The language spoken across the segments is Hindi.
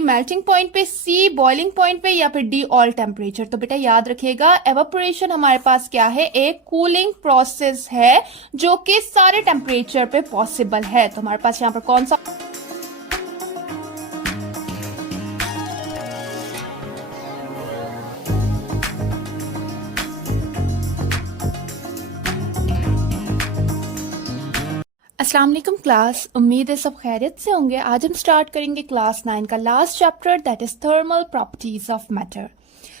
मेल्टिंग पॉइंट पे, सी बॉइलिंग पॉइंट पे, या फिर डी ऑल टेम्परेचर। तो बेटा याद रखिएगा, एवापोरेशन हमारे पास क्या है, एक कूलिंग प्रोसेस है जो कि सारे टेम्परेचर पे पॉसिबल है। तो हमारे पास यहाँ पर कौन सा अस्सलाम वालेकुम क्लास, उम्मीद है सब खैरियत से होंगे। आज हम स्टार्ट करेंगे क्लास 9 का last chapter, that is thermal properties of matter.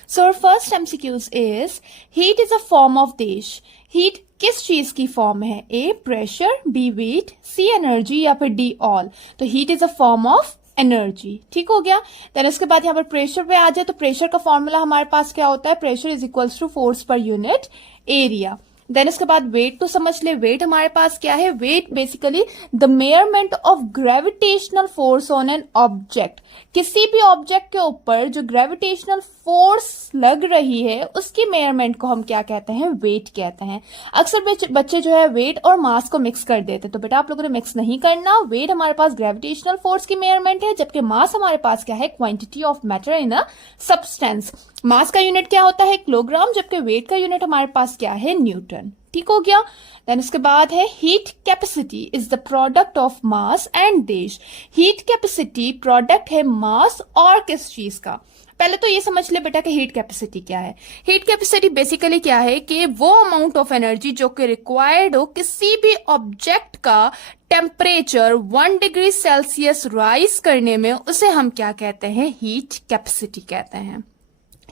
So our first MCQs is, heat is a form of देश। हीट किस चीज की फॉर्म है? ए प्रेशर, बी वेट, सी एनर्जी, या फिर डी ऑल। तो heat is a form of energy. ठीक हो गया। देन उसके बाद यहाँ पर प्रेशर पे आ जाए तो प्रेशर का फॉर्मूला हमारे पास क्या होता है, pressure is equals to force per unit area. Then उसके बाद वेट तो समझ ले, वेट हमारे पास क्या है, weight basically the measurement of gravitational force on an object. किसी भी ऑब्जेक्ट के ऊपर जो ग्रेविटेशनल फोर्स लग रही है उसकी मेजरमेंट को हम क्या कहते हैं, वेट कहते हैं। अक्सर बच्चे जो है वेट और मास को मिक्स कर देते, तो बेटा आप लोगों ने मिक्स नहीं करना। वेट हमारे पास ग्रेविटेशनल फोर्स की मेजरमेंट है, जबकि मास हमारे पास क्या है, quantity of matter in a substance. Mass का यूनिट क्या होता है, किलोग्राम, जबकि वेट का यूनिट हमारे पास क्या है, न्यूटन। ठीक हो गया। देन उसके बाद है heat capacity is the product of mass and देश। हीट कैपेसिटी प्रोडक्ट है मास और किस चीज का? पहले तो ये समझ ले बेटा कि हीट कैपेसिटी क्या है। हीट कैपेसिटी बेसिकली क्या है कि वो अमाउंट ऑफ एनर्जी जो कि रिक्वायर्ड हो किसी भी ऑब्जेक्ट का टेम्परेचर 1 डिग्री सेल्सियस राइज करने में, उसे हम क्या कहते हैं, हीट कैपेसिटी कहते हैं।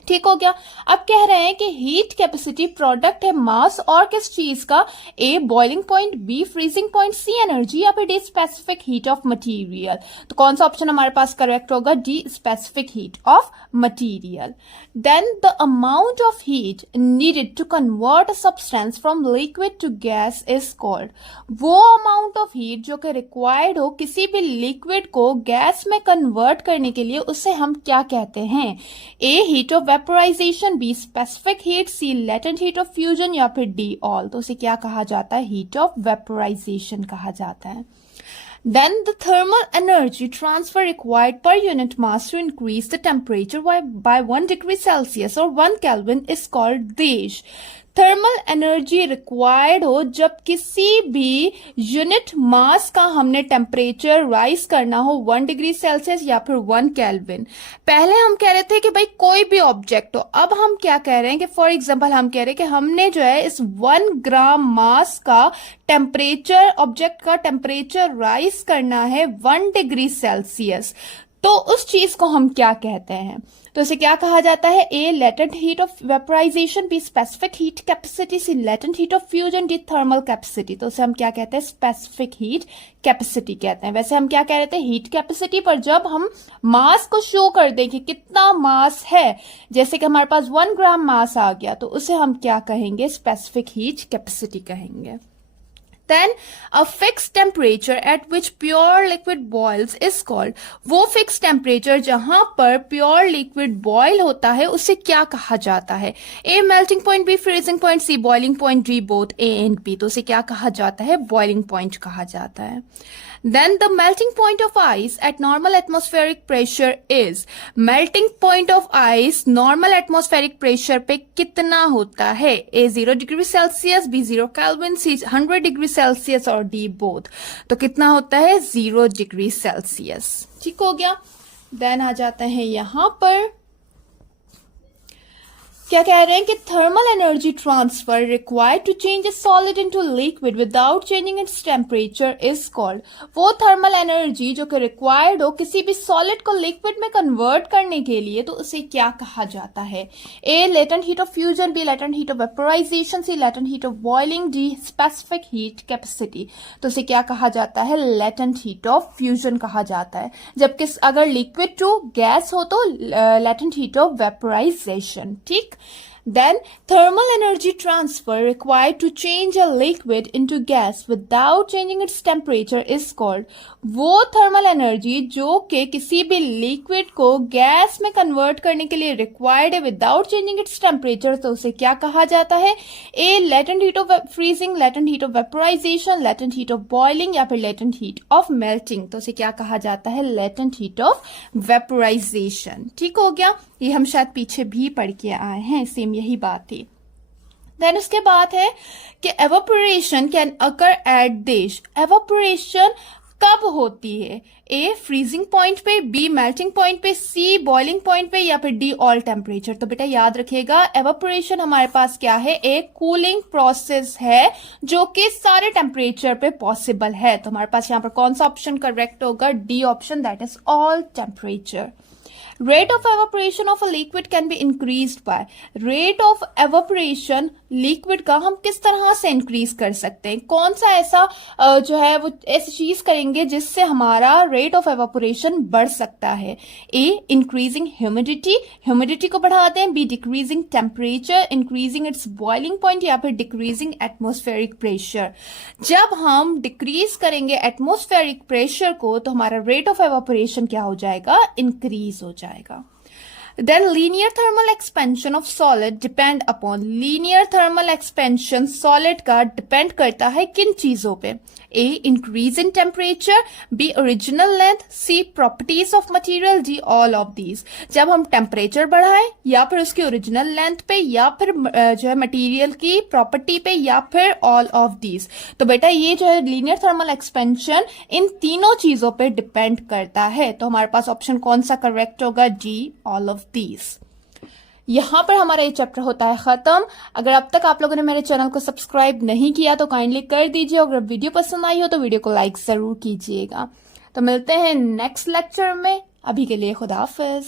ठीक हो गया। अब कह रहे हैं कि हीट कैपेसिटी प्रोडक्ट है मास और किस चीज का, A boiling point, B freezing point, C energy, या फिर D specific heat of material. तो कौन सा ऑप्शन हमारे पास करेक्ट होगा, D specific heat of material. Then the amount of heat needed to convert a substance from liquid to gas is called. वो अमाउंट ऑफ हीट जो कि रिक्वायर्ड हो किसी भी लिक्विड को गैस में कन्वर्ट करने के लिए, उसे हम क्या कहते हैं, A heat of vaporisation, B specific heat, C latent heat of fusion, या फिर डी ऑल। तो उसे क्या कहा जाता है, हीट ऑफ वेपोराइजेशन कहा जाता है। Then the thermal energy transfer required per unit mass to increase the temperature by 1 degree Celsius or 1 Kelvin is called देश। थर्मल एनर्जी रिक्वायर्ड हो जब किसी भी यूनिट मास का हमने टेम्परेचर राइज करना हो 1 डिग्री सेल्सियस या फिर 1 केल्विन। पहले हम कह रहे थे कि भाई कोई भी ऑब्जेक्ट हो, अब हम क्या कह रहे हैं कि फॉर एग्जांपल हम कह रहे हैं कि हमने जो है इस 1 ग्राम मास का टेम्परेचर, ऑब्जेक्ट का टेम्परेचर राइज करना है 1 डिग्री सेल्सियस। तो उस चीज को हम क्या कहते हैं, तो इसे क्या कहा जाता है, A latent heat of vaporisation, B specific heat capacity, C latent heat of fusion, D thermal capacity. तो उसे हम क्या कहते हैं, स्पेसिफिक हीट कैपेसिटी कहते हैं। वैसे हम क्या कह रहे थे, हीट कैपेसिटी, पर जब हम मास को शो कर दें कि कितना मास है, जैसे कि हमारे पास 1 ग्राम मास आ गया, तो उसे हम क्या कहेंगे, स्पेसिफिक हीट कैपेसिटी कहेंगे। Then a fixed temperature at which pure liquid boils is called। वो fixed temperature जहां पर pure liquid boil होता है उसे क्या कहा जाता है, A melting point, B freezing point, C boiling point, D both A and B। तो उसे क्या कहा जाता है, boiling point कहा जाता है। Then the melting point of ice at normal atmospheric pressure is। melting point of ice normal atmospheric pressure पे कितना होता है, A 0 degree Celsius, B 0 kelvin, C 100 degree Celsius और D बोथ। तो कितना होता है, 0 डिग्री सेल्सियस। ठीक हो गया। देन आ जाते हैं यहां पर, क्या कह रहे हैं कि thermal energy transfer required to change a solid into liquid without changing its temperature is called. वो थर्मल एनर्जी जो कि रिक्वायर्ड हो किसी भी सॉलिड को लिक्विड में कन्वर्ट करने के लिए, तो उसे क्या कहा जाता है, A latent heat of fusion, B latent heat of vaporisation, C latent heat of boiling, D specific heat capacity. तो उसे क्या कहा जाता है, लेटेंट हीट ऑफ फ्यूजन कहा जाता है। जबकि अगर लिक्विड टू गैस हो तो लेटेंट हीट ऑफ वेपोराइजेशन। ठीक। Then thermal energy transfer required to change a liquid into gas without changing its temperature is called. वो thermal energy जो कि किसी भी liquid को गैस में convert करने के लिए required है without changing its temperature, तो उसे क्या कहा जाता है? A latent heat of freezing, latent heat of vaporization, latent heat of boiling या फिर latent heat of melting. तो उसे क्या कहा जाता है? latent heat of vaporization. ठीक हो गया? ये हम शायद पीछे भी पढ़ के आए हैं, सेम यही बात थी. देन उसके बाद है कि एवापोरेशन कैन अकर एट देश. एवापोरेशन कब होती है? ए फ्रीजिंग पॉइंट पे, बी मेल्टिंग पॉइंट पे, सी बॉइलिंग पॉइंट पे या फिर डी ऑल टेम्परेचर. तो बेटा याद रखिएगा एवापोरेशन हमारे पास क्या है? एक कूलिंग प्रोसेस है जो कि सारे टेम्परेचर पे पॉसिबल है. तो हमारे पास यहाँ पर कौन सा ऑप्शन करेक्ट होगा? D option, that is all temperature. Rate of evaporation of a liquid can be increased by. Rate of evaporation liquid का हम किस तरह से increase कर सकते हैं? कौन सा ऐसा जो है वो ऐसी चीज करेंगे जिससे हमारा rate of evaporation बढ़ सकता है? A increasing humidity, humidity को बढ़ाते हैं. B decreasing temperature, increasing its boiling point या फिर decreasing atmospheric pressure. जब हम decrease करेंगे atmospheric pressure को तो हमारा rate of evaporation क्या हो जाएगा? Increase हो जाएगा. Then linear thermal expansion of solid depend upon. Linear thermal expansion solid का depend करता है किन चीजों पे? A increase in temperature, B original length, C properties of material, D all of these. जब हम temperature बढ़ाएं या फिर उसकी original length पे या फिर जो है material की property पे या फिर all of these. तो बेटा ये जो है linear thermal expansion इन तीनों चीजों पे depend करता है. तो हमारे पास ऑप्शन कौन सा करेक्ट होगा? D all of these. यहां पर हमारा ये चैप्टर होता है खत्म. अगर अब तक आप लोगों ने मेरे चैनल को सब्सक्राइब नहीं किया तो काइंडली कर दीजिए. अगर वीडियो पसंद आई हो तो वीडियो को लाइक जरूर कीजिएगा. तो मिलते हैं नेक्स्ट लेक्चर में. अभी के लिए खुदा हाफिज.